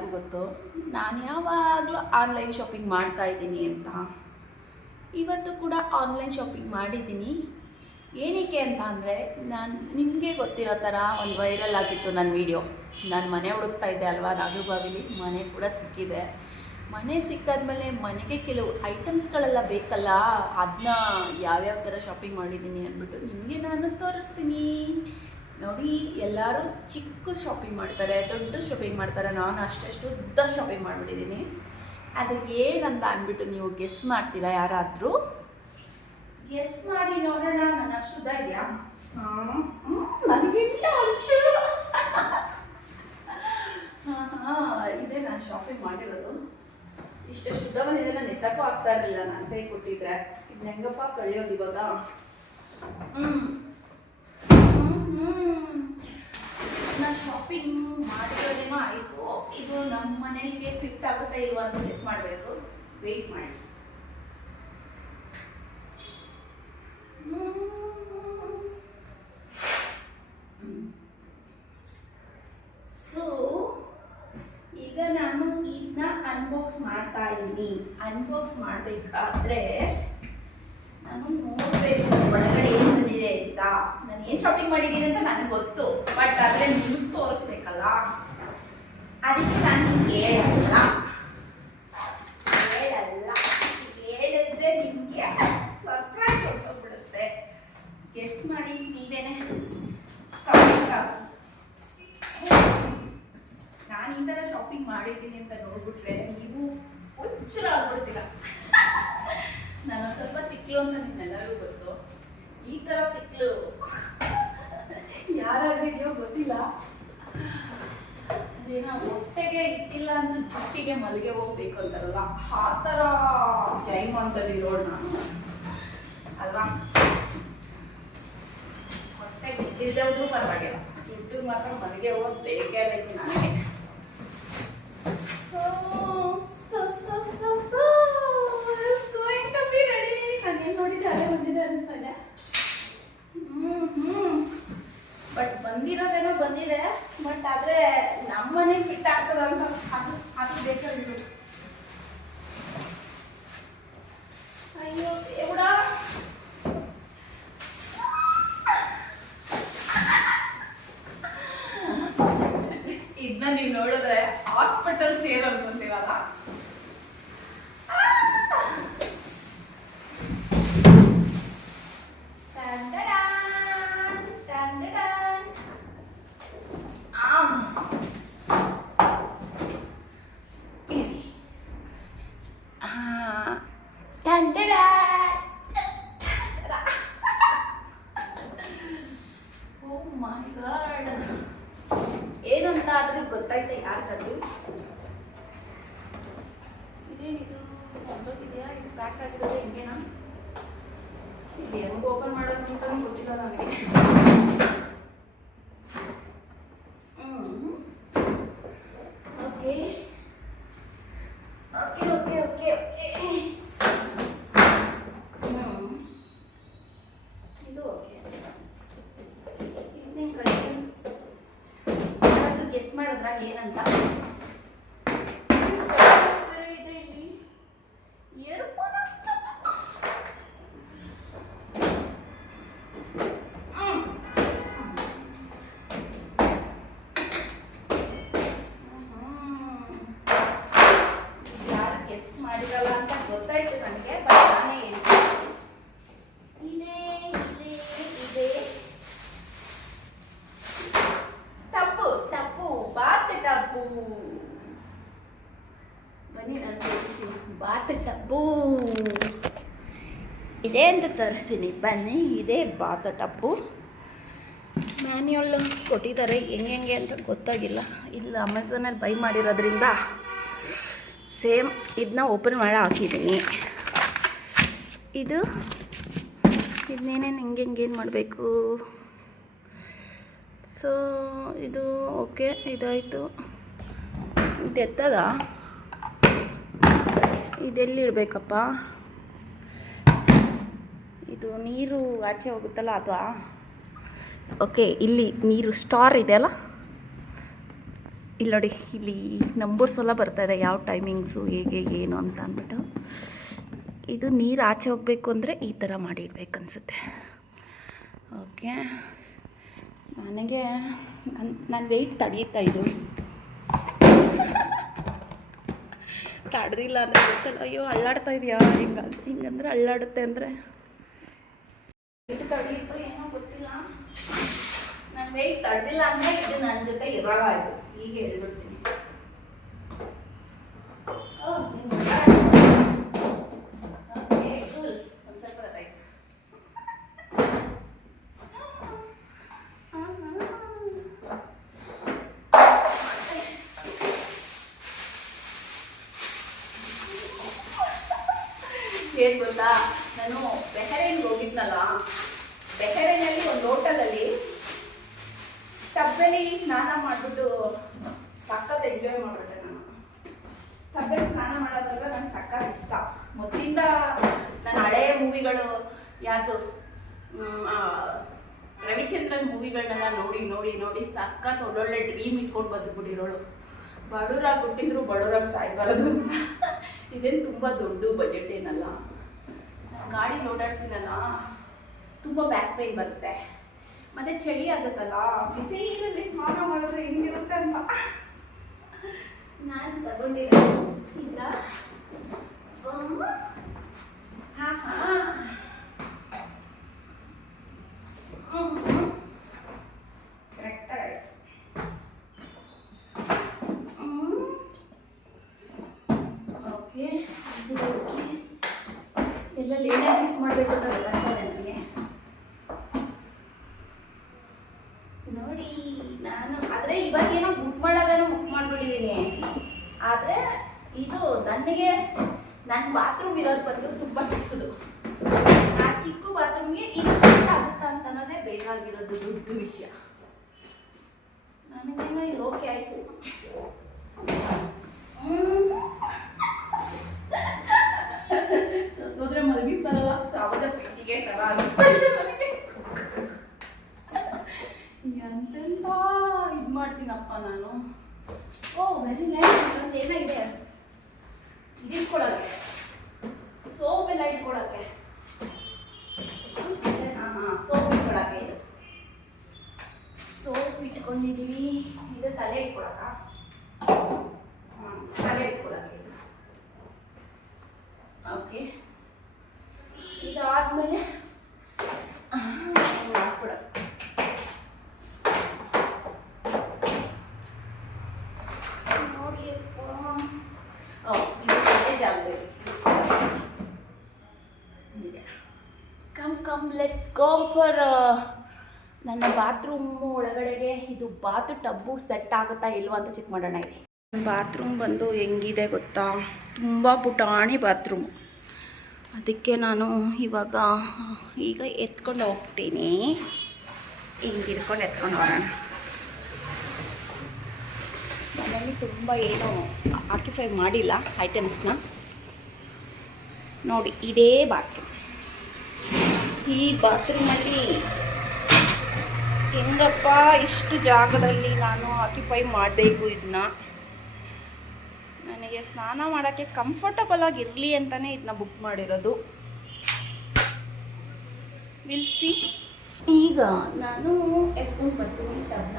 ನಿಮಗೆಲ್ಲರಿಗೂ ಗೊತ್ತು? ನಾನು ಯಾವಾಗಲೂ ಆನ್ಲೈನ್ ಶಾಪಿಂಗ್ ಮಾಡ್ತಾ ಇದ್ದೀನಿ ಅಂತ. ಇವತ್ತು ಕೂಡ ಆನ್ಲೈನ್ ಶಾಪಿಂಗ್ ಮಾಡಿದ್ದೀನಿ. ಏನಕ್ಕೆ ಅಂತ ಅಂದರೆ, ನಾನು ನಿಮಗೆ ಗೊತ್ತಿರೋ ಥರ ಒಂದು ವೈರಲ್ ಆಗಿತ್ತು ನನ್ನ ವೀಡಿಯೋ ನಾನು ಮನೆ ಹುಡುಕ್ತಾ ಇದ್ದೆ ಅಲ್ವಾ ನಾಗರಬಾವಿಲಿ ಮನೆ ಕೂಡ ಸಿಕ್ಕಿದೆ. ಮನೆ ಸಿಕ್ಕಾದ್ಮೇಲೆ ಮನೆಗೆ ಕೆಲವು ಐಟಮ್ಸ್ಗಳೆಲ್ಲ ಬೇಕಲ್ಲ ಅದನ್ನ ಯಾವ್ಯಾವ ಥರ ಶಾಪಿಂಗ್ ಮಾಡಿದ್ದೀನಿ ಅಂದ್ಬಿಟ್ಟು ನಿಮಗೆ ನಾನು ತೋರಿಸ್ತೀನಿ. ನೋಡಿ, ಎಲ್ಲರೂ ಚಿಕ್ಕ ಶಾಪಿಂಗ್ ಮಾಡ್ತಾರೆ, ದೊಡ್ಡ ಶಾಪಿಂಗ್ ಮಾಡ್ತಾರೆ. ನಾನು ಅಷ್ಟಷ್ಟು ಉದ್ದ ಶಾಪಿಂಗ್ ಮಾಡಿಬಿಟ್ಟಿದ್ದೀನಿ. ಅದಕ್ಕೆ ಏನಂತ ಅಂದ್ಬಿಟ್ಟು ನೀವು ಗೆಸ್ ಮಾಡ್ತೀರಾ ಯಾರಾದರೂ? ಗೆಸ್ ಮಾಡಿ ನೋಡೋಣ, ನಾನು ಅಷ್ಟು ಇದೆಯಾ? ನನಗಿಂತ ಒಂಚೂರು ಇದೇ, ನಾನು ಶಾಪಿಂಗ್ ಮಾಡಿರೋದು. ಇಷ್ಟು ಉದ್ದ ಬಂದಿದೆ ನೆತ್ತಕ್ಕೂ ಆಗ್ತಾ ಇರಲಿಲ್ಲ. ನಾನು ಕೈ ಕೊಟ್ಟಿದ್ರೆ. ಇದು ಹೆಂಗಪ್ಪ ಕಳಿಯೋದು ಇವಾಗ? ಹ್ಮ್. ನಾನು ಶಾಪಿಂಗ್ ಮಾಡಿರೋದೇನೋ ಆಯಿತು. ಇದು ನಮ್ಮ ಮನೆಗೆ ಫಿಟ್ ಆಗುತ್ತಾ ಇಲ್ವಾ ಅಂತ ಚೆಕ್ ಮಾಡಬೇಕು. ವೆಯ್ಟ್ ಮಾಡಿ. ಸೊ ಈಗ ನಾನು ಇದನ್ನ ಅನ್ಬಾಕ್ಸ್ ಮಾಡ್ತಾ ಇದ್ದೀನಿ. ಅನ್ಬಾಕ್ಸ್ ಮಾಡಬೇಕಾದ್ರೆ ನಾನು ನೋಡಬೇಕು ಒಳಗಡೆ ಏನು ಬಂದಿದೆ ಅಂತ ನಾನು ಏನು ಶಾಪಿಂಗ್ ಮಾಡಿದ್ದೀನಿ ಅಂತ ನನಗೆ ಗೊತ್ತು ಬಟ್ ಆದರೆ ನಿಮ್ಗೆ ತೋರಿಸ್ಬೇಕಲ್ಲ ಅದಕ್ಕೆ ನಾನು ಹೇಳಲ್ಲ ಹೇಳಲ್ಲ ಹೇಳಿದ್ರೆ ನಿಮಗೆ ಸರ್ಪ್ರೈಸ್ ಹೊಟ್ಟೋಗ್ಬಿಡುತ್ತೆ ಗೆಸ್ ಮಾಡಿ ನೀವೇನೆ comment ಹಾಕಿ. ನಾನು ಈ ಥರ ಶಾಪಿಂಗ್ ಮಾಡಿದ್ದೀನಿ ಅಂತ ನೋಡ್ಬಿಟ್ರೆ ನೀವು ಹುಚ್ಚರ ಆಗ್ಬಿಡ್ತೀರ ನಾನು ಸ್ವಲ್ಪ ತಿಕ್ಲು ಅಂತ ನಿಮ್ಮೆಲ್ಲರಿಗೂ ಗೊತ್ತು ಈ ಥರ ತಿಕ್ಲು ಯಾರಿದೆಯೋ ಗೊತ್ತಿಲ್ಲ ಅದೇನೋ ಹೊಟ್ಟೆಗೆ ಇಟ್ಟಿಲ್ಲ ಅಂದ್ರೆ ಜುಟ್ಟಿಗೆ ಮಲ್ಲಿಗೆ ಹೋಗ್ಬೇಕು ಅಂತಾರಲ್ಲ ಆ ಥರ ಜೈಮಂತಲ್ಲಿ ರೋಡ್ ನಾನು ಅಲ್ವಾ ಹೊಟ್ಟೆಗೆ ಇಟ್ಟಿಲ್ಲದೆ ಹೋದ್ರೂ ಪರವಾಗಿಲ್ಲ ಜುಟ್ಟಿಗೆ ಮಾತ್ರ ಮಲ್ಲಿಗೆ ಹೋಗೋದು ಇದೆ ಅಂತ ತರಿಸ್ತೀನಿ ಬನ್ನಿ, ಇದೇ ಬಾತ ಟಪ್ಪು. ಮ್ಯಾನ್ಯುವಲ್ ಕೊಟ್ಟಿದ್ದಾರೆ. ಹೆಂಗೆ ಹೆಂಗೆ ಅಂತ ಗೊತ್ತಾಗಿಲ್ಲ. ಇಲ್ಲ ಅಮೆಝಾನಲ್ಲಿ ಬೈ ಮಾಡಿರೋದ್ರಿಂದ ಸೇಮ್ ಇದನ್ನ ಓಪನ್ ಮಾಡಿ ಹಾಕಿದ್ದೀನಿ. ಇದು ಇದನ್ನೇನೇನು ಹೆಂಗೆ ಏನು ಮಾಡಬೇಕು? ಸೊ ಇದು ಓಕೆ, ಇದಾಯಿತು. ಇದೆತ್ತದ? ಇದೆಲ್ಲಿಡಬೇಕಪ್ಪ ಇದು ನೀರು ಆಚೆ ಹೋಗುತ್ತಲ್ಲ ಅದು ಓಕೆ ಇಲ್ಲಿ ನೀರು ಸ್ಟಾರ್ ಇದೆಯಲ್ಲ ಇಲ್ಲಿ ನೋಡಿ, ಇಲ್ಲಿ ನಂಬರ್ಸ್ ಎಲ್ಲ ಬರ್ತಾ ಇದೆ, ಯಾವ ಟೈಮಿಂಗ್ಸು ಹೇಗೆ, ಏನು ಅಂತ ಅಂದ್ಬಿಟ್ಟು. ಇದು ನೀರು ಆಚೆ ಹೋಗಬೇಕು ಅಂದರೆ ಈ ಥರ ಮಾಡಿಡ್ಬೇಕು ಅನಿಸುತ್ತೆ. ಓಕೆ ನನಗೆ ನನ್ನ ನಾನು ವೆಯ್ಟ್ ತಡೆಯುತ್ತಾ ಇದು. ತಡೆದಿಲ್ಲ ಅಂದರೆ ಗೊತ್ತಲ್ಲ. ಅಯ್ಯೋ, ಅಳ್ಳಾಡ್ತಾ ಇದೆಯಾ? ಹಿಂಗೆ, ಹಿಂಗಂದ್ರೆ ಅಳ್ಳಾಡುತ್ತೆ ಅಂದರೆ. ವೆಯ್ಟ್ ತಡೆಯುತ್ತೋ ಏನೋ ಗೊತ್ತಿಲ್ಲ. ನನ್ನ ವೆಯ್ಟ್ ತಡೆದಿಲ್ಲ ಅಂದ್ರೆ ಇದು ನನ್ನ ಜೊತೆ ಇರಲ್ಲ ಇದು. ಈಗ ಹೇಳ್ಬಿಡ್ತೀನಿ ಓ, ನಿಮ್ಗೆ ಓಕೆ, cool. ಒಂದ್ ಸ್ವಲ್ಪ ಗೊತ್ತಾಯ್ತು. ಏನ್ ಗೊತ್ತಾ ನಾನು ಬೆಹರೇನ್ಗೆ ಹೋಗಿದ್ನಲ್ಲ ಬೆಹರೇನಲ್ಲಿ ಒಂದು ಹೋಟೆಲಲ್ಲಿ ಟಬ್ಬಲ್ಲಿ ಸ್ನಾನ ಮಾಡಿಬಿಟ್ಟು ಸಖತ್ ಎಂಜಾಯ್ ಮಾಡ್ಬಿಟ್ಟೆ ನಾನು. ಕಬ್ಬೆಲಿ ಸ್ನಾನ ಮಾಡೋದಂದ್ರೆ ನಂಗೆ ಸಖತ್ ಇಷ್ಟ. ಮೊದಲಿಂದ ನನ್ನ ಹಳೆಯ ಮೂವಿಗಳು ಯಾವುದು ರವಿಚಂದ್ರನ್ ಮೂವಿಗಳನ್ನೆಲ್ಲ ನೋಡಿ ನೋಡಿ ನೋಡಿ ಸಖತ್ ಒಳ್ಳೊಳ್ಳೆ ಡ್ರೀಮ್ ಇಟ್ಕೊಂಡು ಬಂದ್ಬಿಟ್ಟಿರೋಳು ಬಡವರಾಗಿ ಹುಟ್ಟಿದ್ರು ಬಡವರಾಗಿ ಸಾಯ್ಬಾರದು. ಇದೇನು ತುಂಬ ದೊಡ್ಡ ಬಜೆಟ್ ಏನಲ್ಲ. ಗಾಡಿ ಓಡಾಡ್ತೀನಲ್ಲ ತುಂಬ ಬ್ಯಾಕ್ ಪೇನ್ ಬರುತ್ತೆ. ಮತ್ತೆ ಚಳಿ ಆಗುತ್ತಲ್ಲ? ಬಿಸಿ ನೀರಲ್ಲಿ ಸ್ನಾನ ಮಾಡಿದ್ರೆ ಹೆಂಗಿರುತ್ತೆ ಅಂತ. ನಾನು ತಗೊಂಡಿರೋ ಈಗ ಸೊ ಹಾ ಓಕೆ. ಎಲ್ಲ ಲೇಟಾಗಿ ಫಿಕ್ಸ್ ಮಾಡಬೇಕು ಅಂತ ಗೊತ್ತಾಗ್ತದೆ ನನಗೆ ನೋಡಿ ನಾನು ಆದರೆ ಇವಾಗೇನೋ ಬುಕ್ ಮಾಡೋದೇನೋ ಬುಕ್ ಮಾಡ್ಬಿಟ್ಟಿದ್ದೀನಿ ಆದರೆ ಇದು ನನಗೆ ನನ್ನ ಬಾತ್ರೂಮ್ ಇರೋದು ಬಂದು ತುಂಬ ಚಿಕ್ಕದು ಆ ಚಿಕ್ಕ ಬಾತ್ರೂಮ್ಗೆ ಇದು ಸೂಟ್ ಆಗುತ್ತಾ ಅಂತ ಅನ್ನೋದೇ ಬೇಕಾಗಿರೋದು ದೊಡ್ಡ ವಿಷಯ ನನಗೇನೋ ಇಲ್ಲಿ ಓಕೆ ಆಯಿತು. ಸತ್ತೋದ್ರೆ ಮಲಗಿಸ್ತಾರಲ್ಲ ಸಾವಿರದ ಪೆಟ್ಟಿಗೆ ತರ ಅನಿಸ್ತಾ ನನಗೆ. ಎಂತೆಂತ ಇದು ಮಾಡ್ತೀನಪ್ಪ ನಾನು. ಓ ವೆರಿ ನೈಸ್ ಒಂದು ಏನಾಗಿದೆ? ಇದಿಟ್ಕೊಳಕ್ಕೆ. ಸೋಪ್ ಎಲ್ಲ ಇಟ್ಕೊಳಕ್ಕೆ. ಇಟ್ಕೊಂಡಿದ್ದೀವಿ ಇದು ತಲೆ ಇಟ್ಕೊಳಕ ತಲೆ ಇಟ್ಕೊಳಕ್ಕೆ ಇದು. ಓಕೆ ಇದಾದಮೇಲೆ ಹಾಕ್ಬಿಡೋದು ನೋಡಿ ಅಪ್ಪ. ಓ, ಇದು ಗೋ ಜಾಗದಲ್ಲಿ. ನನ್ನ ಬಾತ್ರೂಮ್ ಒಳಗಡೆಗೆ ಇದು ಬಾತ್ ಟಬ್ಬು ಸೆಟ್ ಆಗುತ್ತಾ ಇಲ್ವಾ ಅಂತ ಚೆಕ್ ಮಾಡೋಣ ಇಲ್ಲಿ. ಬಾತ್ರೂಮ್ ಬಂದು ಹೆಂಗಿದೆ ಗೊತ್ತಾ? ತುಂಬ ಪುಟಾಣಿ ಬಾತ್ರೂಮ್ ಅದಕ್ಕೆ ನಾನು ಇವಾಗ, ಈಗ ಎತ್ಕೊಂಡು ಹೋಗ್ತೀನಿ. ಹಿಂಗೆ ಹಿಡ್ಕೊಂಡು ಎತ್ಕೊಂಡು ಹೋಗೋಣ. ಮನೇಲಿ ತುಂಬ ಏನು ಆಕ್ಯುಫೈ ಮಾಡಿಲ್ಲ ಐಟಮ್ಸ್ನ ನೋಡಿ, ಇದೇ ಬಾತ್ರೂಮ್ ಈ ಬಾತ್ರೂಮಲ್ಲಿ ಹೆಂಗಪ್ಪ, ಇಷ್ಟು ಜಾಗದಲ್ಲಿ ನಾನು ಆಕ್ಯುಪೈ ಮಾಡಬೇಕು ಇದನ್ನ ನನಗೆ ಸ್ನಾನ ಮಾಡೋಕ್ಕೆ ಕಂಫರ್ಟಬಲ್ ಆಗಿರಲಿ ಅಂತಲೇ ಇದನ್ನ ಬುಕ್ ಮಾಡಿರೋದು. ವಿಲ್ಸಿ ಈಗ ನಾನು ಎತ್ಕೊಂಡು ಬರ್ತೀನಿ ಟಬ್ನ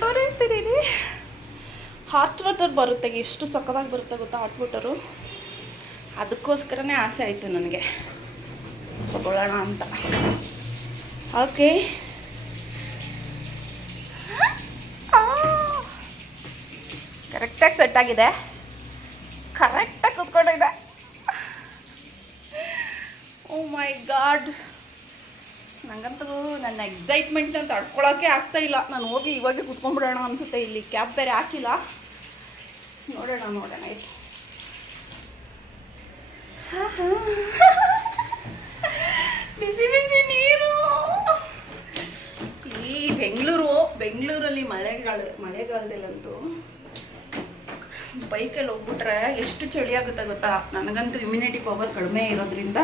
ನೋಡಿರ್ತಿದ್ದೀನಿ ಹಾಟ್ ವಾಟರ್ ಬರುತ್ತೆ ಎಷ್ಟು ಸಕ್ಕದಾಗಿ ಬರುತ್ತೆ ಗೊತ್ತಾ ಹಾಟ್ ವಾಟರು ಅದಕ್ಕೋಸ್ಕರನೇ ಆಸೆ ಆಯಿತು ನನಗೆ. ತಗೊಳ್ಳೋಣ ಅಂತ. ಓಕೆ ಕರೆಕ್ಟಾಗಿ ಸೆಟ್ ಆಗಿದೆ. ಕರೆಕ್ಟಾಗಿ ಕುತ್ಕೊಂಡಿದೆ ಓ oh ಮೈ ಗಾಡ್ ನಂಗಂತೂ ನನ್ನ ಎಕ್ಸೈಟ್ಮೆಂಟ್ನ ತಡ್ಕೊಳಕ್ಕೆ ಆಗ್ತಾ ಇಲ್ಲ. ನಾನು ಹೋಗಿ ಇವಾಗೆ ಕುತ್ಕೊಂಡ್ಬಿಡೋಣ ಅನ್ಸುತ್ತೆ ಇಲ್ಲಿ. ಕ್ಯಾಬ್ ಬೇರೆ ಹಾಕಿಲ್ಲ. ನೋಡೋಣ ನೋಡೋಣ. ಇಲ್ಲಿ. ಬಿಸಿ ಬಿಸಿ ನೀರು. ಈ ಬೆಂಗಳೂರು, ಬೆಂಗಳೂರಲ್ಲಿ ಮಳೆಗಾಲ, ಮಳೆಗಾಲದಲ್ಲಂತೂ ಬೈಕಲ್ಲಿ ಹೋಗ್ಬಿಟ್ರೆ ಎಷ್ಟು ಚಳಿ ಆಗುತ್ತೆ ಗೊತ್ತಾ? ನನಗಂತೂ ಇಮ್ಯುನಿಟಿ ಪವರ್ ಕಡಿಮೆ ಇರೋದ್ರಿಂದ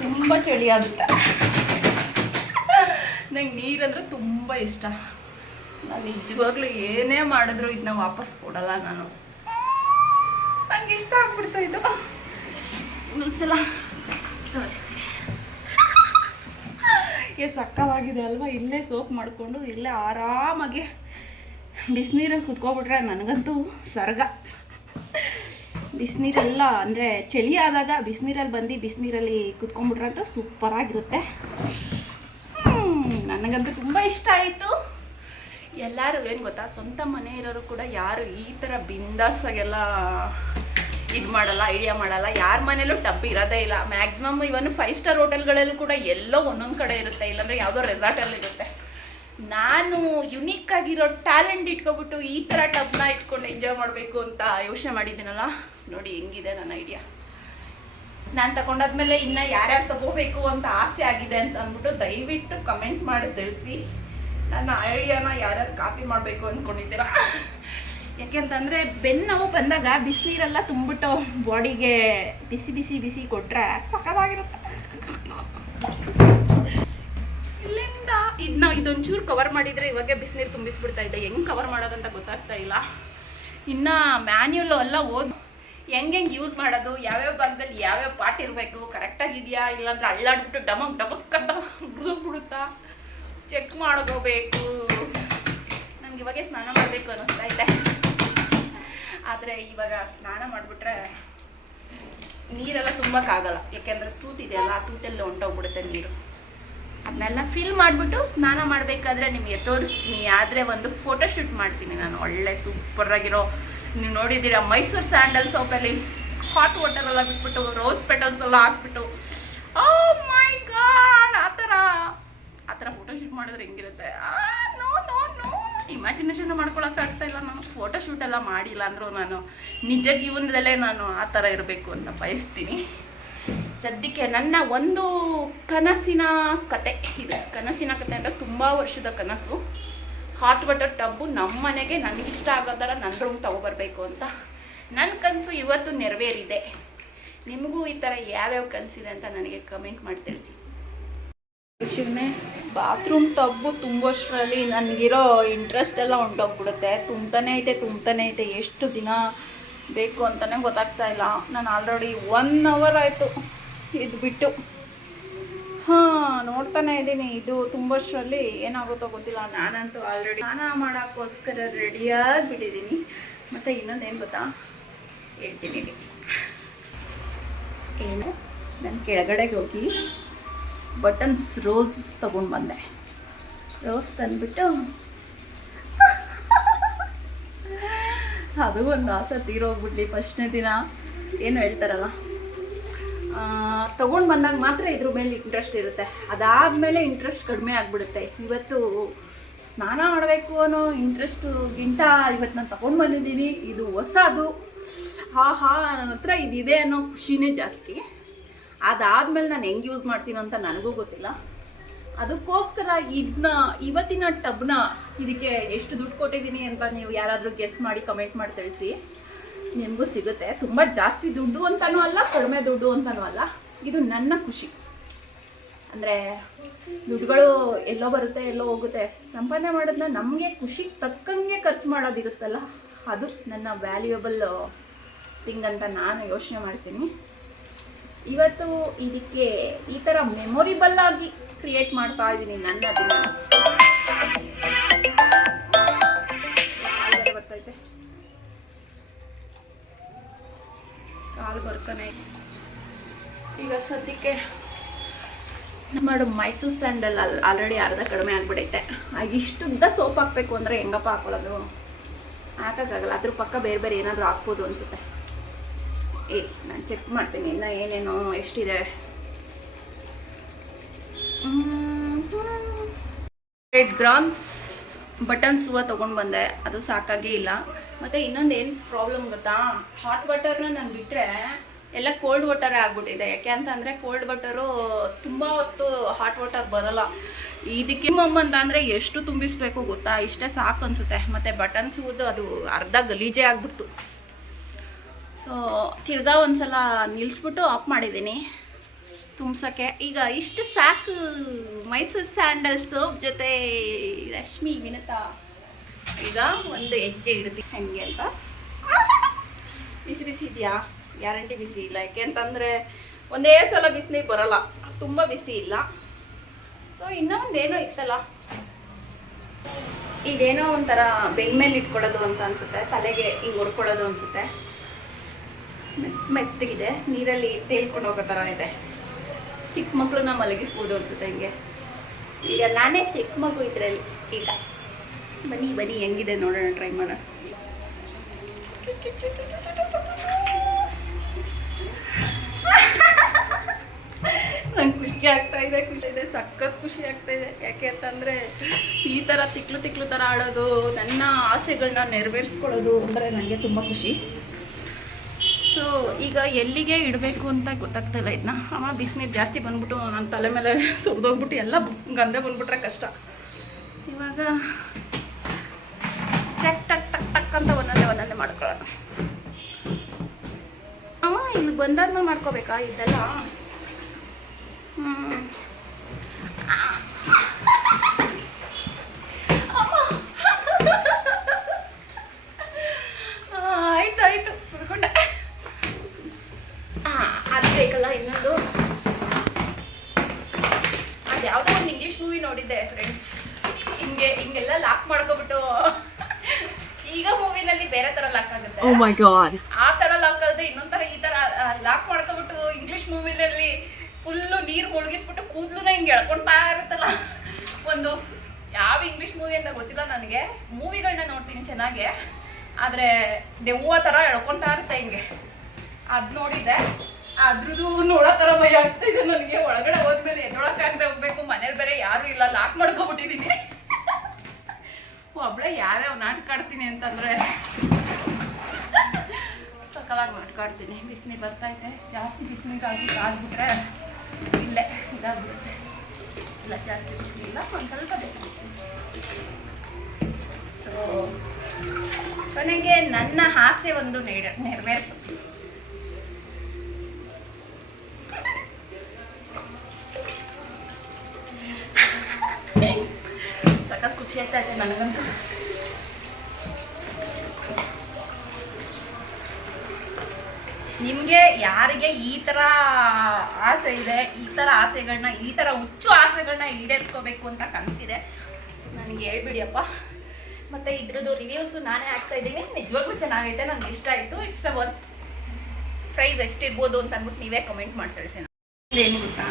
ತುಂಬ ಚಳಿ ಆಗುತ್ತೆ. ನಂಗೆ ನೀರಂದ್ರೆ ತುಂಬ ಇಷ್ಟ. ನಾನು ನಿಜವಾಗ್ಲೂ ಏನೇ ಮಾಡಿದ್ರು ಇದನ್ನ ವಾಪಸ್ ಕೊಡಲ್ಲ ನಾನು. ನಂಗೆ ಇಷ್ಟ ಆಗ್ಬಿಡ್ತಾ ಇದು. ಒಂದ್ಸಲ ತೋರಿಸ್ತೀನಿ. ಏ ಸಕ್ಕವಾಗಿದೆ ಅಲ್ವಾ? ಇಲ್ಲೇ ಸೋಪ್ ಮಾಡಿಕೊಂಡು ಇಲ್ಲೇ ಆರಾಮಾಗಿ ಬಿಸಿನೀರಲ್ಲಿ ಕುತ್ಕೊಬಿಟ್ರೆ ನನಗಂತೂ ಸ್ವರ್ಗ. ಬಿಸಿನೀರೆಲ್ಲ ಅಂದರೆ ಚಳಿ ಆದಾಗ ಬಿಸಿನೀರಲ್ಲಿ ಬಂದು ಬಿಸಿನೀರಲ್ಲಿ ಕುತ್ಕೊಂಡ್ಬಿಟ್ರೆ ಅಂತೂ ಸೂಪರಾಗಿರುತ್ತೆ. ನನಗಂತೂ ತುಂಬ ಇಷ್ಟ ಆಯಿತು. ಎಲ್ಲರೂ ಏನು ಗೊತ್ತಾ, ಸ್ವಂತ ಮನೆ ಇರೋರು ಕೂಡ ಯಾರು ಈ ಥರ ಬಿಂದಾಸಾಗೆಲ್ಲ ಇದು ಮಾಡಲ್ಲ ಐಡಿಯಾ ಮಾಡಲ್ಲ. ಯಾರ ಮನೇಲೂ ಟಬ್ ಇರೋದೇ ಇಲ್ಲ. ಮ್ಯಾಕ್ಸಿಮಮ್ ಇವನು ಫೈವ್ ಸ್ಟಾರ್ ಹೋಟೆಲ್ಗಳಲ್ಲೂ ಕೂಡ ಎಲ್ಲೋ ಒಂದೊಂದು ಕಡೆ ಇರುತ್ತೆ, ಇಲ್ಲಾಂದರೆ ಯಾವುದೋ ರೆಸಾರ್ಟಲ್ಲಿ ಇರುತ್ತೆ. ನಾನು ಯುನೀಕ್ ಆಗಿರೋ ಟ್ಯಾಲೆಂಟ್ ಇಟ್ಕೊಬಿಟ್ಟು ಈ ಥರ ಟಬ್ನ ಇಟ್ಕೊಂಡು ಎಂಜಾಯ್ ಮಾಡಬೇಕು ಅಂತ ಯೋಚನೆ ಮಾಡಿದ್ದೀನಲ್ಲ. ನೋಡಿ ಹೆಂಗಿದೆ ನನ್ನ ಐಡಿಯಾ ನಾನು ತಗೊಂಡಾದ್ಮೇಲೆ ಇನ್ನು ಯಾರ್ಯಾರು ತಗೋಬೇಕು ಅಂತ ಆಸೆ ಆಗಿದೆ ಅಂತ ಅಂದ್ಬಿಟ್ಟು ದಯವಿಟ್ಟು ಕಮೆಂಟ್ ಮಾಡಿ ತಿಳಿಸಿ. ನನ್ನ ಐಡಿಯಾನ ಯಾರ್ಯಾರು ಕಾಪಿ ಮಾಡಬೇಕು ಅಂದ್ಕೊಂಡಿದ್ದೀರಾ ಯಾಕೆಂತಂದರೆ ಬೆನ್ನವು ಬಂದಾಗ ಬಿಸಿನೀರೆಲ್ಲ ತುಂಬಿಟ್ಟು ಬಾಡಿಗೆ ಬಿಸಿ ಬಿಸಿ ಬಿಸಿ ಕೊಟ್ಟರೆ ಸಕ್ಕದಾಗಿರುತ್ತೆ ಇಲ್ಲಿಂದ ಇದನ್ನ ಇದೊಂಚೂರು ಕವರ್ ಮಾಡಿದರೆ ಇವಾಗ ಬಿಸಿನೀರು ತುಂಬಿಸ್ಬಿಡ್ತಾ ಇದೆ. ಹೆಂಗೆ ಕವರ್ ಮಾಡೋದಂತ ಗೊತ್ತಾಗ್ತಾ ಇಲ್ಲ. ಇನ್ನು ಮ್ಯಾನ್ಯುಲ್ ಎಲ್ಲ ಓದ್ ಹೆಂಗೆ ಹೆಂಗೆ ಯೂಸ್ ಮಾಡೋದು, ಯಾವ್ಯಾವ ಭಾಗದಲ್ಲಿ ಯಾವ್ಯಾವ ಪಾರ್ಟ್ ಇರಬೇಕು ಕರೆಕ್ಟಾಗಿದೆಯಾ ಇಲ್ಲಾಂದ್ರೆ ಅಳ್ಳಾಡ್ಬಿಟ್ಟು ಡಮಕ್ ಡಮಕ್ ಅಂತ ಬಿಡುತ್ತಾ ಚೆಕ್ ಮಾಡ್ಕೋಬೇಕು ನನಗೆ ಇವಾಗೆ ಸ್ನಾನ ಮಾಡಬೇಕು ಅನ್ನಿಸ್ತಾ ಇದೆ. ಆದರೆ ಇವಾಗ ಸ್ನಾನ ಮಾಡಿಬಿಟ್ರೆ ನೀರೆಲ್ಲ ತುಂಬಕ್ಕಾಗಲ್ಲ ಯಾಕೆಂದರೆ ತೂತಿದೆಯಲ್ಲ ಆ ತೂತಲ್ಲಿ ಹೊಂಟೋಗ್ಬಿಡುತ್ತೆ ನೀರು. ಅದನ್ನೆಲ್ಲ ಫಿಲ್ ಮಾಡಿಬಿಟ್ಟು ಸ್ನಾನ ಮಾಡಬೇಕಾದ್ರೆ ನಿಮಗೆ ತೋರಿಸ್ತೀನಿ. ಆದರೆ ಒಂದು ಫೋಟೋಶೂಟ್ ಮಾಡ್ತೀನಿ ನಾನು. ಒಳ್ಳೆ ಸೂಪರಾಗಿರೋ ನೀವು ನೋಡಿದ್ದೀರಾ? ಮೈಸೂರು ಸ್ಯಾಂಡಲ್ ಸೋಪಲ್ಲಿ ಹಾಟ್ ವಾಟರ್ ಬಿಟ್ಬಿಟ್ಟು ರೋಸ್ ಪೆಟಲ್ಸ್ ಎಲ್ಲ ಹಾಕ್ಬಿಟ್ಟು. ಓ ಮೈ ಗಾಡ್ ಆ ಥರ. ಆ ಥರ ಫೋಟೋಶೂಟ್ ಮಾಡಿದ್ರೆ ಹೆಂಗಿರುತ್ತೆ? ನೋ ನೋ ನೋ ಇಮ್ಯಾಜಿನೇಷನ್ ಇಲ್ಲ ನಾನು. ಫೋಟೋ ಶೂಟ್ ಎಲ್ಲ ಮಾಡಿಲ್ಲ ಅಂದರೂ ನಾನು. ನಿಜ ಜೀವನದಲ್ಲೇ ನಾನು ಆ ಥರ ಇರಬೇಕು ಅಂತ ಬಯಸ್ತೀನಿ. ಸದ್ಯಕ್ಕೆ ನನ್ನ ಒಂದು ಕನಸಿನ ಕತೆ ಇದೆ. ಕನಸಿನ ಕತೆ ಅಂದರೆ ತುಂಬ ವರ್ಷದ ಕನಸು. ಹಾಟ್ ವಾಟರ್ ಟಬ್ಬು ನಮ್ಮ ಮನೆಗೆ ನನಗಿಷ್ಟ ಆಗೋ ನನ್ನ ರೂಮ್ ತೊಗೊಬರ್ಬೇಕು ಅಂತ ನನ್ನ ಕನಸು ಇವತ್ತು ನೆರವೇರಿದೆ. ನಿಮಗೂ ಈ ಥರ ಯಾವ್ಯಾವ ಕನಸಿದೆ ಅಂತ ನನಗೆ ಕಮೆಂಟ್ ಮಾಡಿ ತಿಳಿಸಿ. ಶಿವನೇ ಬಾತ್ರೂಮ್ ಟಬ್ಬು ತುಂಬೋಷ್ಟರಲ್ಲಿ ನನಗಿರೋ ಇಂಟ್ರೆಸ್ಟ್ ಎಲ್ಲ ಹೊಂಟೋಗ್ಬಿಡುತ್ತೆ ತುಂಬ್ತಾನೆ ಐತೆ ತುಂಬ್ತಾನೆ ಐತೆ ಎಷ್ಟು ದಿನ ಬೇಕು ಅಂತಲೇ ಗೊತ್ತಾಗ್ತಾ ಇಲ್ಲ. ನಾನು ಆಲ್ರೆಡಿ ಒನ್ ಅವರ್ ಆಯಿತು ಇದು ಬಿಟ್ಟು ಹಾಂ, ನೋಡ್ತಾನೆ ಇದ್ದೀನಿ. ಇದು ತುಂಬಷ್ಟರಲ್ಲಿ ಏನಾಗುತ್ತೋ ಗೊತ್ತಿಲ್ಲ. ನಾನಂತೂ ಆಲ್ರೆಡಿ ಸ್ನಾನ ಮಾಡೋಕ್ಕೋಸ್ಕರ ರೆಡಿಯಾಗಿಬಿಟ್ಟಿದ್ದೀನಿ ಮತ್ತು ಇನ್ನೊಂದೇನು ಗೊತ್ತಾ? ಹೇಳ್ತೀನಿ ಏನು? ನಾನು ಕೆಳಗಡೆಗೆ ಹೋಗಿ ಬಟನ್ಸ್ ರೋಸ್ ತೊಗೊಂಡು ಬಂದೆ. ರೋಸ್ ತಂದ್ಬಿಟ್ಟು ಅದು ಒಂದು ಆಸೆ ತೀರೋಗ್ಬಿಡ್ಲಿ ಫಸ್ಟ್ನೇ ದಿನ. ಏನು ಹೇಳ್ತಾರಲ್ಲ? ತೊಗೊಂಡು ಬಂದಾಗ ಮಾತ್ರ ಇದ್ರ ಮೇಲೆ ಇಂಟ್ರೆಸ್ಟ್ ಇರುತ್ತೆ. ಅದಾದಮೇಲೆ ಇಂಟ್ರೆಸ್ಟ್ ಕಡಿಮೆ ಆಗಿಬಿಡುತ್ತೆ. ಇವತ್ತು ಸ್ನಾನ ಮಾಡಬೇಕು ಅನ್ನೋ ಇಂಟ್ರೆಸ್ಟುಗಿಂತ ಇವತ್ತು ನಾನು ತೊಗೊಂಡು ಬಂದಿದ್ದೀನಿ. ಇದು ಹೊಸದು. ಹಾ ಹಾ ನನ್ನ ಹತ್ರ ಇದಿದೆ ಅನ್ನೋ ಖುಷಿನೇ ಜಾಸ್ತಿ. ಅದಾದಮೇಲೆ ನಾನು ಹೆಂಗೆ ಯೂಸ್ ಮಾಡ್ತೀನಿ ಅಂತ ನನಗೂ ಗೊತ್ತಿಲ್ಲ. ಅದಕ್ಕೋಸ್ಕರ ಇದನ್ನ ಇವತ್ತಿನ ಟಬ್ನ, ಇದಕ್ಕೆ ಎಷ್ಟು ದುಡ್ಡು ಕೊಟ್ಟಿದ್ದೀನಿ ಅಂತ ನೀವು ಯಾರಾದರೂ ಗೆಸ್ ಮಾಡಿ ಕಮೆಂಟ್ ಮಾಡಿ ತಿಳಿಸಿ. ನಿಮಗೂ ಸಿಗುತ್ತೆ. ತುಂಬ ಜಾಸ್ತಿ ದುಡ್ಡು ಅಂತಲೂ ಅಲ್ಲ, ಕಡಿಮೆ ದುಡ್ಡು ಅಂತಲೂ ಅಲ್ಲ. ಇದು ನನ್ನ ಖುಷಿ. ಅಂದರೆ ದುಡ್ಡುಗಳು ಎಲ್ಲೋ ಬರುತ್ತೆ, ಎಲ್ಲೋ ಹೋಗುತ್ತೆ. ಸಂಪಾದನೆ ಮಾಡೋದನ್ನ ನಮಗೆ ಖುಷಿ ತಕ್ಕಂಗೆ ಖರ್ಚು ಮಾಡೋದಿರುತ್ತಲ್ಲ, ಅದು ನನ್ನ ವ್ಯಾಲ್ಯೂಯಬಲ್ ಥಿಂಗ್ ಅಂತ ನಾನು ಯೋಚನೆ ಮಾಡ್ತೀನಿ. ಇವತ್ತು ಇದಕ್ಕೆ ಈ ಥರ ಮೆಮೊರಿಬಲ್ ಆಗಿ ಕ್ರಿಯೇಟ್ ಮಾಡ್ತಾ ಇದ್ದೀನಿ ನನ್ನ ದಿನ ಇದೆ. ಈಗ ಸದ್ಯಕ್ಕೆ ಮಾಡು ಮೈಸೂರು ಸ್ಯಾಂಡಲ್ ಅಲ್ಲಿ ಆಲ್ರೆಡಿ ಅರ್ಧ ಕಡಿಮೆ ಆಗ್ಬಿಡೈತೆ. ಆಗ ಇಷ್ಟುದ್ದ ಸೋಪ್ ಹಾಕ್ಬೇಕು ಅಂದರೆ ಹೆಂಗಪ್ಪ ಹಾಕೊಳ್ಳೋದು? ಹಾಕೋಕ್ಕಾಗಲ್ಲ. ಅದ್ರ ಪಕ್ಕ ಬೇರೆ ಬೇರೆ ಏನಾದರೂ ಹಾಕ್ಬೋದು ಅನಿಸುತ್ತೆ. ಏ, ನಾನು ಚೆಕ್ ಮಾಡ್ತೀನಿ. ಇನ್ನು ಏನೇನು ಎಷ್ಟಿದೆ? ಏಟ್ ಗ್ರಾಮ್ಸ್ ಬಟನ್ಸ್ ಹೂವು ತೊಗೊಂಡು ಬಂದೆ. ಅದು ಸಾಕಾಗೇ ಇಲ್ಲ. ಮತ್ತು ಇನ್ನೊಂದು ಏನು ಪ್ರಾಬ್ಲಮ್ ಗೊತ್ತಾ ಹಾಟ್ ವಾಟರ್ನ ನಾನು ಬಿಟ್ಟರೆ ಎಲ್ಲ ಕೋಲ್ಡ್ ವಾಟರೇ ಆಗ್ಬಿಟ್ಟಿದೆ. ಯಾಕೆ ಅಂತಂದರೆ ಕೋಲ್ಡ್ ವಾಟರು ತುಂಬ ಹೊತ್ತು ಹಾಟ್ ವಾಟರ್ ಬರಲ್ಲ. ಇದಕ್ಕೆ ಅಂತ ಅಂದರೆ ಎಷ್ಟು ತುಂಬಿಸ್ಬೇಕು ಗೊತ್ತಾ? ಇಷ್ಟೇ ಸಾಕು ಅನಿಸುತ್ತೆ. ಮತ್ತು ಬಟನ್ಸ್ ಹೂದು ಅದು ಅರ್ಧ ಗಲೀಜೇ ಆಗ್ಬಿಟ್ಟು ಸೊ ತಿರ್ಗಾ ಒಂದ್ಸಲ ನಿಲ್ಲಿಸ್ಬಿಟ್ಟು ಆಫ್ ಮಾಡಿದ್ದೀನಿ. ತುಂಬ್ಸೋಕ್ಕೆ. ಈಗ ಇಷ್ಟು ಸಾಕು ಮೈಸೂರು ಸ್ಯಾಂಡಲ್ ಸೋಪ್ ಜೊತೆ ರಶ್ಮಿ ವಿನತಾ. ಈಗ ಒಂದು ಹೆಜ್ಜೆ ಇಡ್ತೀನಿ. ಹೆಂಗೆ ಅಂತ? ಬಿಸಿ ಬಿಸಿ ಇದೆಯಾ? ಗ್ಯಾರಂಟಿ ಬಿಸಿ ಇಲ್ಲ. ಯಾಕೆ ಅಂತಂದರೆ ಒಂದೇ ಸಲ ಬಿಸಿನೀರು ಬರಲ್ಲ. ತುಂಬ ಬಿಸಿ ಇಲ್ಲ. ಸೊ ಇನ್ನೂ ಒಂದೇನೋ ಇತ್ತಲ್ಲ? ಇದೇನೋ ಒಂಥರ ಮೇಲೆ ಇಟ್ಕೊಳ್ಳೋದು ಅಂತ ಅನ್ಸುತ್ತೆ. ತಲೆಗೆ ಹಿಂಗೆ ಹೊರ್ಕೊಳ್ಳೋದು ಅನ್ಸುತ್ತೆ. ಮೆತ್- ಮೆತ್ತಗಿದೆ. ನೀರಲ್ಲಿ ತೇಲ್ಕೊಂಡು ಹೋಗೋ ಥರ ಇದೆ. ಚಿಕ್ಕ ಮಕ್ಕಳನ್ನ ಮಲಗಿಸ್ಬೋದು ಅನ್ಸುತ್ತೆ ಹಿಂಗೆ. ಈಗ ನಾನೇ ಚಿಕ್ಕ ಮಗು ಇದರಲ್ಲಿ. ಈಗ. ಬನ್ನಿ ಬನ್ನಿ, ಹೆಂಗಿದೆ ನೋಡೋಣ, ಟ್ರೈ ಮಾಡೋಣ. ನಂಗೆ ಖುಷಿ ಆಗ್ತಾ ಇದೆ, ಖುಷಿ ಇದೆ, ಸಖತ್ ಖುಷಿ ಆಗ್ತಾ ಇದೆ. ಯಾಕೆ ಅಂತಂದರೆ ಈ ಥರ ತಿಕ್ಲು ತಿಕ್ಲು ಥರ ಆಡೋದು, ನನ್ನ ಆಸೆಗಳನ್ನ ನೆರವೇರಿಸ್ಕೊಳ್ಳೋದು ಅಂದರೆ ನನಗೆ ತುಂಬ ಖುಷಿ. ಸೊ ಈಗ ಎಲ್ಲಿಗೆ ಇಡಬೇಕು ಅಂತ ಗೊತ್ತಾಗ್ತಿಲ್ಲ ಇದನ್ನ ಅವ ಬಿಸಿನೀರು ಜಾಸ್ತಿ ಬಂದ್ಬಿಟ್ಟು ನನ್ನ ತಲೆ ಮೇಲೆ ಸುರಿದೋಗ್ಬಿಟ್ಟು ಎಲ್ಲ ಗಂಧೆ ಬಂದ್ಬಿಟ್ರೆ ಕಷ್ಟ. ಇವಾಗ ಟಕ್ ಟಕ್ ಟಕ್ ಟಕ್ ಅಂತ ಒಂದೊಂದೇ ಒಂದೊಂದೇ ಮಾಡ್ಕೊಳ್ಳೋಣ. ಇಲ್ಲಿ ಬಂದಾದ್ಮೇಲೆ ಮಾಡ್ಕೋಬೇಕಾ? ಇದೆಲ್ಲ? ಆಯ್ತು ಆಯಿತು. ಹಾಂ ಅದು ಬೇಕಲ್ಲ ಇನ್ನೊಂದು? ಅದು ಯಾವುದೋ ಒಂದು ಇಂಗ್ಲೀಷ್ ಮೂವಿ ನೋಡಿದ್ದೆ ಫ್ರೆಂಡ್ಸ್ ಹಿಂಗೆ ಹಿಂಗೆಲ್ಲ ಲಾಕ್ ಮಾಡ್ಕೊಬಿಟ್ಟು. ಈಗ ಮೂವಿನಲ್ಲಿ ಬೇರೆ ಥರ ಲಾಕ್ ಆಗುತ್ತೆ. Oh my god. ಆ ಥರ ಲಾಕ್ ಅಲ್ಲದೆ ಇನ್ನೊಂದ್ ಥರ ಈ ಥರ ಲಾಕ್ ಮಾಡ್ಕೊಬಿಟ್ಟು ಇಂಗ್ಲೀಷ್ ಮೂವಿನಲ್ಲಿ ಫುಲ್ಲು ನೀರು ಮುಳುಗಿಸ್ಬಿಟ್ಟು ಕೂದಲನ್ನ ಹಿಂಗೆ ಇರುತ್ತಲ್ಲ. ಒಂದು ಯಾವ ಇಂಗ್ಲೀಷ್ ಮೂವಿ ಅಂತ ಗೊತ್ತಿಲ್ಲ ನನಗೆ. ಮೂವಿಗಳನ್ನ ನೋಡ್ತೀನಿ ಚೆನ್ನಾಗೆ. ಆದರೆ ದೆವ್ವ ಥರ ಎಳ್ಕೊಳ್ತಾ ಇರುತ್ತೆ ಹಿಂಗೆ. ಅದು ನೋಡಿದ್ದೆ. ಅದ್ರದ್ದು ನೋಡೋ ಥರ ಭಯ ಆಗ್ತಿದೆ ನನಗೆ. ಒಳಗಡೆ ಹೋದ್ಮೇಲೆ ಎದ್ದೊಳಕ್ಕಾಗದೆ ಹೋಗ್ಬೇಕು. ಮನೇಲಿ ಬೇರೆ ಯಾರೂ ಇಲ್ಲ. ಲಾಕ್ ಮಾಡ್ಕೊಬಿಟ್ಟಿದ್ದೀನಿ ಒಬ್ಳೆ ಯಾರ್ಯಾವ ನಾಟಕ ಆಡ್ತೀನಿ ಅಂತಂದರೆ. ಸಕಲಾಗಿ ಮಾಡ್ಕಾಡ್ತೀನಿ ಬಿಸಿನೀರು ಬರ್ತೈತೆ ಜಾಸ್ತಿ ಬಿಸಿನೀರು ಆಗಿ ಕಾದ್ಬಿಟ್ರೆ ಇಲ್ಲೇ ಇದಾಗ್ಬಿಡುತ್ತೆ. ಇಲ್ಲ ಜಾಸ್ತಿ ಬಿಸಿಲಿಲ್ಲ ಒಂದು ಸ್ವಲ್ಪ ಬಿಸಿ ಬಿಸಿ ಸೊ ಕೊನೆಗೆ ನನ್ನ ಆಸೆ ಒಂದು ನೆಡ ನೆರವೇರ್ತು. ಸಖತ್ ಖುಷಿ ಆಯ್ತಾ ಇದೆ ನನಗಂತೂ. ನಿಮಗೆ ಯಾರಿಗೆ ಈ ಥರ ಆಸೆ ಇದೆ, ಈ ಥರ ಆಸೆಗಳನ್ನ ಈ ಥರ ಹುಚ್ಚು ಆಸೆಗಳನ್ನ ಈಡೇರಿಸ್ಕೋಬೇಕು ಅಂತ ಕನಸಿದೆ. ನನಗೆ ಹೇಳ್ಬಿಡಿಯಪ್ಪ. ಮತ್ತು ಇದ್ರದ್ದು ರಿವ್ಯೂಸು ನಾನೇ ಹಾಕ್ತಾ ಇದ್ದೀನಿ. ನಿಜವಾಗ್ಲೂ ಚೆನ್ನಾಗೈತೆ, ನನಗೆ ಇಷ್ಟ ಆಯಿತು. ಇಟ್ಸ್ ಅ ಒನ್ ಪ್ರೈಸ್ ಎಷ್ಟಿರ್ಬೋದು ಅಂತ ಅಂದ್ಬಿಟ್ಟು ನೀವೇ ಕಮೆಂಟ್ ಮಾಡಿ ತಿಳಿಸಿ ಏನು ಗೊತ್ತಾ?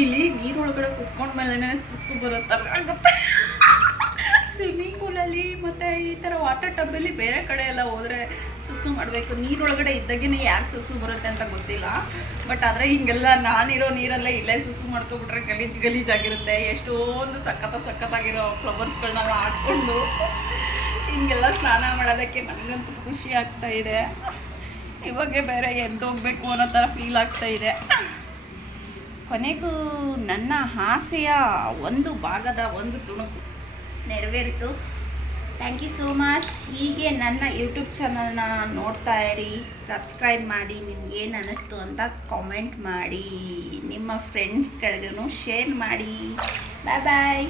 ಇಲ್ಲಿ ನೀರೊಳಗಡೆ ಕುತ್ಕೊಂಡ್ಮೇಲೆ ಸುಸ್ಸು ಬರೋ ಥರ ಆಗುತ್ತೆ ಸ್ವಿಮ್ಮಿಂಗ್ ಪೂಲಲ್ಲಿ ಮತ್ತು ಈ ಥರ ವಾಟರ್ ಟಬ್ಬಲ್ಲಿ ಬೇರೆ ಕಡೆ ಎಲ್ಲ ಹೋದರೆ ಸುಸ್ಸು ಮಾಡಬೇಕು. ನೀರೊಳಗಡೆ ಇದ್ದಾಗೇನೆ ಯಾಕೆ ಸುಸು ಬರುತ್ತೆ ಅಂತ ಗೊತ್ತಿಲ್ಲ. ಬಟ್ ಆದರೆ ಹಿಂಗೆಲ್ಲ ನಾನಿರೋ ನೀರಲ್ಲೇ ಇಲ್ಲೇ ಸುಸು ಮಾಡ್ಕೊಬಿಟ್ರೆ ಗಲೀಜು ಗಲೀಜಾಗಿರುತ್ತೆ ಎಷ್ಟೊಂದು ಸಖತ್ತ ಸಖತ್ತಾಗಿರೋ ಫ್ಲವರ್ಸ್ಗಳನ್ನೆಲ್ಲ ಹಾಕ್ಕೊಂಡು ಹಿಂಗೆಲ್ಲ ಸ್ನಾನ ಮಾಡೋದಕ್ಕೆ ನನಗಂತೂ ಖುಷಿ ಆಗ್ತಾ ಇದೆ. ಇವಾಗೆ ಬೇರೆ ಎದ್ದೋಗ್ಬೇಕು ಅನ್ನೋ ಥರ ಫೀಲ್ ಆಗ್ತಾ ಇದೆ. ಕೊನೆಗೂ ನನ್ನ ಆಸೆಯ ಒಂದು ಭಾಗದ ಒಂದು ತುಣುಕು ನೆರವೇರಿತು. ಥ್ಯಾಂಕ್ ಯು ಸೋ ಮಚ್ ಹೀಗೆ ನನ್ನ ಯೂಟ್ಯೂಬ್ ಚಾನಲ್ನ ನೋಡ್ತಾ ಇರಿ. ಸಬ್ಸ್ಕ್ರೈಬ್ ಮಾಡಿ. ನಿಮ್ಗೆ ಏನು ಅನ್ನಿಸ್ತು ಅಂತ ಕಾಮೆಂಟ್ ಮಾಡಿ. ನಿಮ್ಮ ಫ್ರೆಂಡ್ಸ್ಗಳಿಗೂ ಶೇರ್ ಮಾಡಿ. ಬಾಯ್ ಬಾಯ್